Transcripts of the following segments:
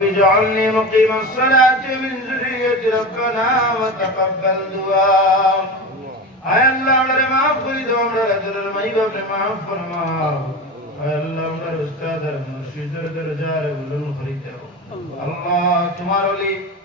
اجعلني مقيم الصلاة من ذرية ربنا وتقبل دعاء আয় আল্লাহ আমারে মাফ করে দাও আমরা রাজের মাই বাপরে মাফ ফরমাও আয় আল্লাহ আমরা উস্তাদের মুর্শিদের দরজার বুলুন করে দাও আল্লাহ তোমার ওলি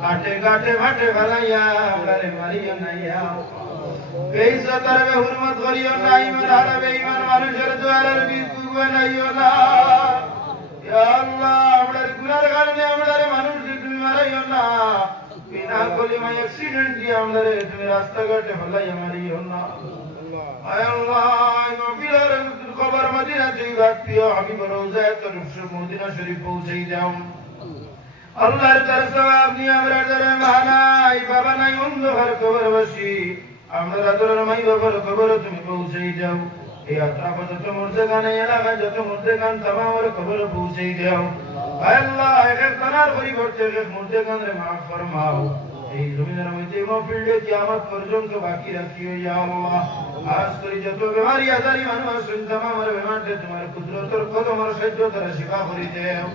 কাটে কাটে ভাটে ফেলাইয়া আমরা মারিও নাইয়া বেইজ্জতের বে হুরমত করিও না ইমান আর বেঈমান মানুষের দুয়ারের বিদ্যুৎ বানাইও না ইয়া আল্লাহ আমরা গুনার কারণে আমরা মানুষ তুমি মারাইও না বিনা কলিমা অ্যাক্সিডেন্ট দিয়ে আমরা তুমি রাস্তাঘাটে ফেলাইয়া মারিও না ব্যক্তি হাবিব রোজায় তোর মদিনা শরীফ পৌঁছেই দাও আল্লাহর তার সওয়াব নিয়ে আমরা দরে মানাই বাবা নাই, অন্ধকার কবর বসি আমরা দরের মাই বাবার কবর তুমি পৌঁছেই দাও। এই আত্মা মরতে গান এলাকা, যত মরতে গান তামার কবর পৌঁছেই দাও। আল্লাহ, এক তানার পরিবর্তে এক গান রে মাফ ফরমাও। এই জমিনের মধ্যে মফিলে কিয়ামত পর্যন্ত বাকি রাখিও ইয়া আল্লাহ। আজ করি যত বেমারি আজারি মানুষ আছেন তামার বেমারতে তোমার কুদরতর কদমর সাহায্য তারা শিফা করি দেও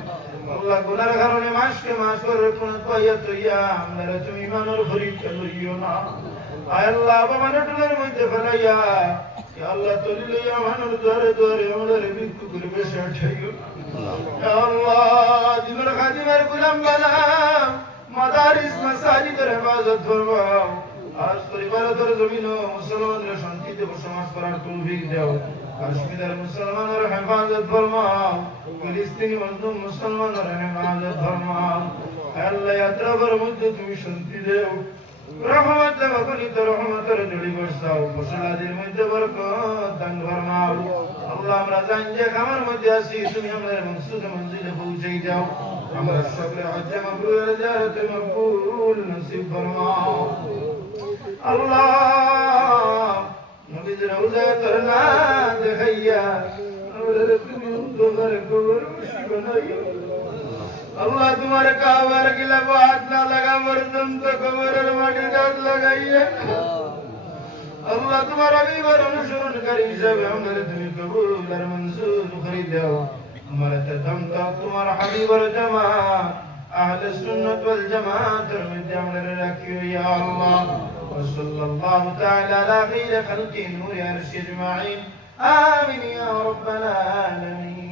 আল্লাহ গুনার কারণে মাসকে মাস করে কোন পাইয়া তৈয়া আমরা তুমি মানর পরীক্ষা লইও না। আল্লাহ শান্তিতে বসবাস করার তৌফিক দাও। কাশ্মীরের মুসলমানের হেফাজত ফরমাও ফিলিস্তিনি মজলুম মুসলমানের হেফাজত ফরমাও আল্লাহ ইয়াত্রাবার মধ্যে তুমি শান্তি দেও। রহমত অগণিত রহমতের জড়ি বসাও। ফসলাদির মধ্যে বরকত দান ফরমাও। আল্লাহ, আমরা জান যে খামার মধ্যে আছি, তুমি আমাদের মকসুদ মঞ্জিলে পৌঁছেই দাও আমরা সকলে হজ্জে মাবরুর জিয়ারত মকবুল নসিব ফরমাও। আল্লাহ নবীর রওজা করনা দেখাইয়া আমাদের তুমি অন্ধকার কবর মুশিব বানাইয়া আল্লাহ তোমার কাবার গিলা হাত না লাগা পর্যন্ত কবরের মাটি দাঁত লাগাইয়া আল্লাহ তোমার আবিবার অনুসরণকারী হিসাবে আমাদের তুমি কবুল আর মঞ্জুর করে দাও আমার তো তোমার হাবিবর জামা أهل السنة والجماعة من عمر لك يا الله. وصلى الله تعالى على خير خلق نور أرش أجمعين. آمين يا رب العالمين.